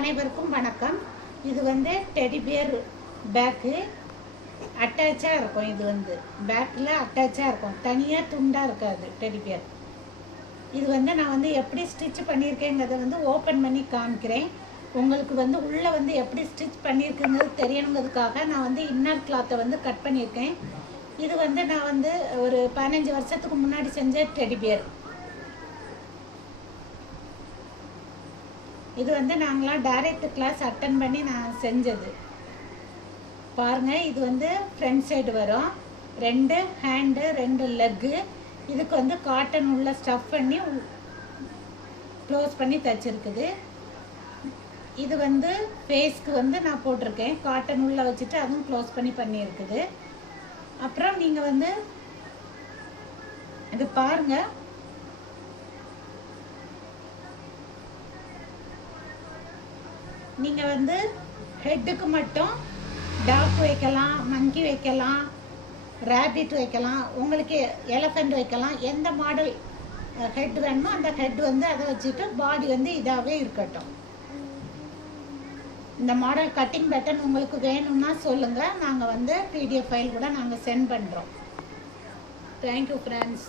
அனைவருக்கும் வணக்கம். இது வந்து டெடி பியர் பேக்கு அட்டாச்சாக இருக்கும். இது வந்து பேக்கில் அட்டாச்சாக இருக்கும், தனியாக துண்டாக இருக்காது டெடி பியர். இது வந்து நான் வந்து எப்படி ஸ்டிச் பண்ணியிருக்கேங்கிறத வந்து ஓப்பன் பண்ணி காமிக்கிறேன். உங்களுக்கு வந்து உள்ளே வந்து எப்படி ஸ்டிச் பண்ணியிருக்குங்கிறது தெரியணுங்கிறதுக்காக நான் வந்து இன்னர் கிளாத்தை வந்து கட் பண்ணியிருக்கேன். இது வந்து நான் வந்து ஒரு 15 வருஷத்துக்கு முன்னாடி செஞ்ச டெடி பியர். இது வந்து நாங்களாம் டைரக்ட் கிளாஸ் அட்டன் பண்ணி நான் செஞ்சது. பாருங்கள், இது வந்து ஃப்ரண்ட் சைடு வரும், 2 ஹேண்டு 2 லெக்கு. இதுக்கு வந்து காட்டன் உள்ள ஸ்டஃப் பண்ணி க்ளோஸ் பண்ணி தைச்சிருக்குது. இது வந்து ஃபேஸ்க்கு வந்து நான் போட்டிருக்கேன், காட்டன் உள்ள வச்சுட்டு அதுவும் க்ளோஸ் பண்ணி பண்ணியிருக்குது. அப்புறம் நீங்கள் வந்து இது பாருங்கள், நீங்கள் வந்து ஹெட்டுக்கு மட்டும் டாக் வைக்கலாம், மங்கி வைக்கலாம், ரேபிட் வைக்கலாம், உங்களுக்கு எலஃபண்ட் வைக்கலாம். எந்த மாடல் ஹெட் வேணுமோ அந்த ஹெட் வந்து அதை வச்சுட்டு பாடி வந்து இதாகவே இருக்கட்டும். இந்த மாடல் கட்டிங் பேட்டர்ன் உங்களுக்கு வேணும்னா சொல்லுங்கள், நாங்கள் வந்து PDF ஃபைல் கூட நாங்கள் சென்ட் பண்ணுறோம். Thank you friends.